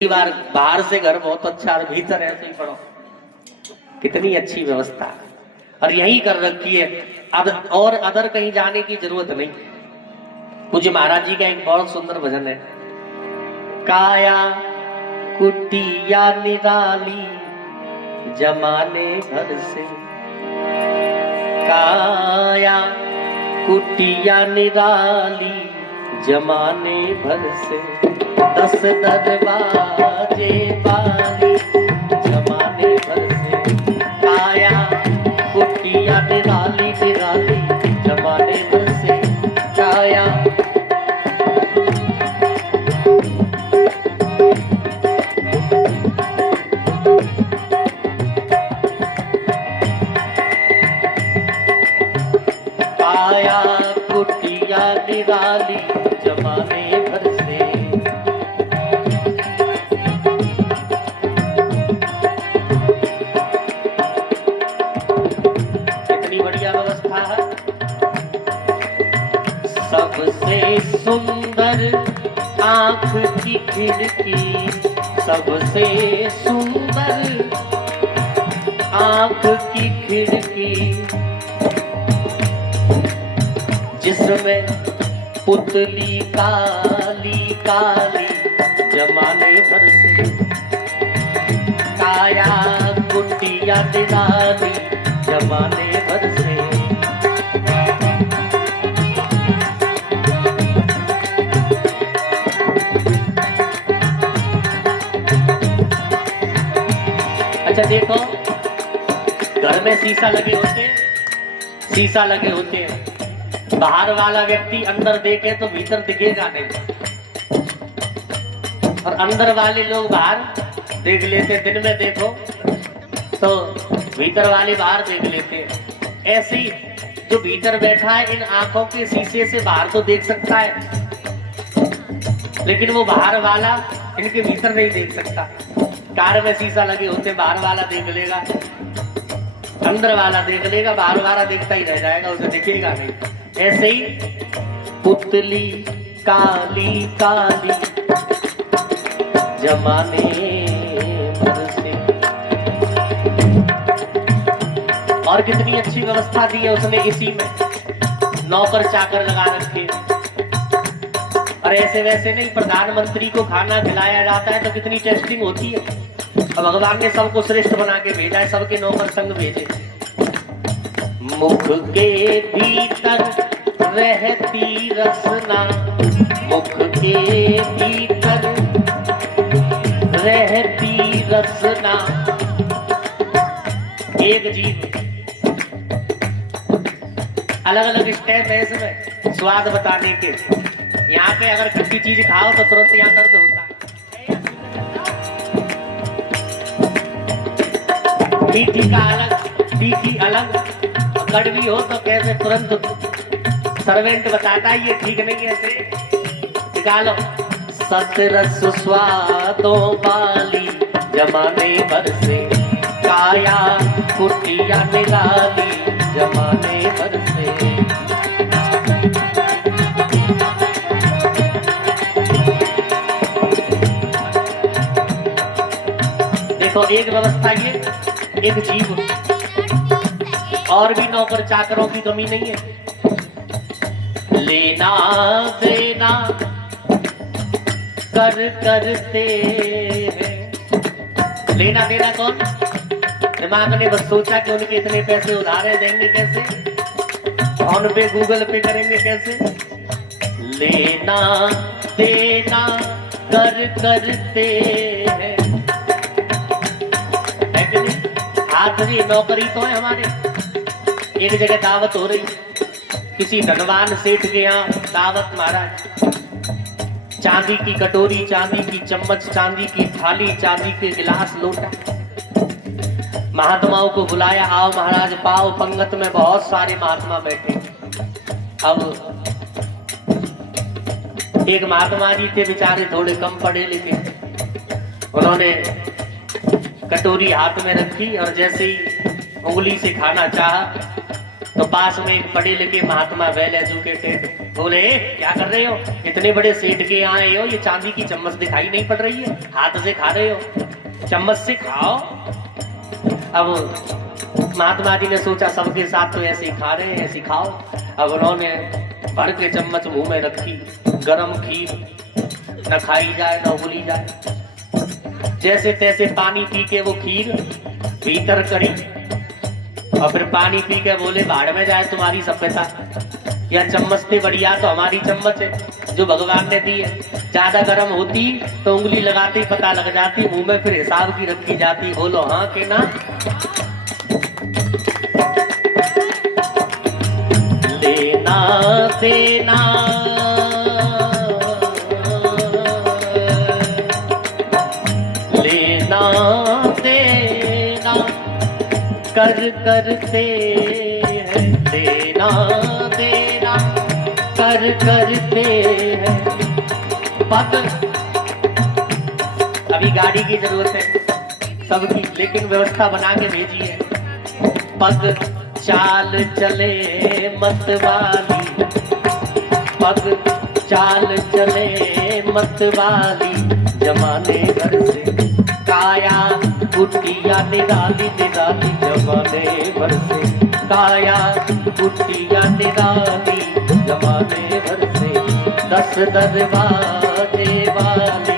बार बाहर से घर बहुत अच्छा और भीतर ऐसे ही पढ़ो। कितनी अच्छी व्यवस्था और यही कर रखी है। अब और अदर कहीं जाने की जरूरत नहीं। पूज्य महाराज जी का एक बहुत सुंदर भजन है। काया कुटिया निराली जमाने भर से, काया कुटिया निराली जमाने भर से, 10 दरवाजे वाली जमाने भर से, काया कुटिया निराली निराली जमाने भर से, काया काया कुटिया निराली जमाने भर से। सबसे सुंदर आंख की खिड़की, सबसे सुंदर आंख की खिड़की, जिसमें पुतली काली काली जमाने भर से, काया कुटिया निराली जमाने भर से। अच्छा देखो, घर में शीशा लगे होते हैं, शीशा लगे होते हैं। बाहर वाला व्यक्ति अंदर देखे तो भीतर दिखेगा नहीं, और अंदर वाले लोग बाहर देख लेते। दिन में देखो तो भीतर वाले बाहर देख लेते हैं। ऐसे ही जो भीतर बैठा है इन आंखों के शीशे से बाहर तो देख सकता है, लेकिन वो बाहर वाला इनके भीतर नहीं देख सकता। कार में शीशा लगे होते, बाहर वाला देख लेगा, अंदर वाला देख लेगा, बाहर वाला देखता ही रह जाएगा, उसे दिखेगा नहीं। ऐसे ही पुतली काली काली जमाने भर से। और कितनी अच्छी व्यवस्था दी है उसने, इसी में नौकर चाकर लगा रखे। और ऐसे वैसे नहीं, प्रधानमंत्री को खाना खिलाया जाता है तो कितनी टेस्टिंग होती है। अब भगवान ने सबको श्रेष्ठ बना के भेजा है, सबके नौकर संग भेजे। मुख के भीतर रहती रसना, मुख के भीतर रहती रसना। एक जीव, अलग अलग स्टेप है इसमें स्वाद बताने के। यहाँ पे अगर खट्टी चीज खाओ तो तुरंत यहाँ दर्द होता है, मीठी का अलग, मीठी अलग, कड़वी हो तो कैसे तुरंत सर्वेंट बताता है ये ठीक नहीं है, ऐसे निकालो। सतरस स्वादों वाली जमाने भर से, काया कुटिया निराली जमाने भर से। देखो एक व्यवस्था ये, एक जीव, और भी नौकर चाकरों की कमी नहीं है। लेना देना कर करते हैं। लेना देना कौन? दिमाग ने बस सोचा कि उनके इतने पैसे उधारे देंगे कैसे, फोन पे गूगल पे करेंगे कैसे। लेना देना कर करते हैं, आखिरी नौकरी तो है हमारे। एक जगह दावत हो रही, किसी धनवान सेठ के यहाँ दावत। महाराज चांदी की कटोरी, चांदी की चम्मच, चांदी की थाली, चांदी के गिलास, लोटा। महात्माओं को बुलाया, आओ महाराज पाओ। पंगत में बहुत सारे महात्मा बैठे। अब एक महात्मा जी थे, बेचारे थोड़े कम पढ़े लिखे। उन्होंने कटोरी हाथ में रखी और जैसे ही उंगली से खाना चाहा तो पास में एक पढ़े लिखे महात्मा वेल एजुकेटेड बोले, क्या कर रहे हो, इतने बड़े सेठ के यहाँ आए हो, ये चांदी की चम्मच दिखाई नहीं पड़ रही है, हाथ से खा रहे हो, चम्मच से खाओ। अब महात्मा जी ने सोचा सबके साथ तो ऐसे ही खा रहे हैं, ऐसे खाओ। अब उन्होंने भर के चम्मच मुंह में रखी, गरम खीर न खाई जाए न उबली जाए। जैसे तैसे पानी पी के वो खीर भीतर करी और फिर पानी पी के बोले, भाड़ में जाए तुम्हारी सभ्यता, या चम्मच से बढ़िया तो हमारी चम्मच है जो भगवान ने दी है। ज्यादा गर्म होती तो उंगली लगाते ही पता लग जाती, मुंह में फिर हिसाब की रखी जाती। बोलो हाँ के ना। लेना देना लेना देना कर करते हैं, देना देना कर करते हैं। पग, अभी गाड़ी की जरूरत है सबकी, लेकिन व्यवस्था बना के भेजी है। पग चाल चले मतवाली, पग चाल चले मतवाली, जमाने भर से काया कुटिया निराली निराली, जमाने भर से काया कुटिया निराली, जमाने भर से 10 दरवाजे वाली।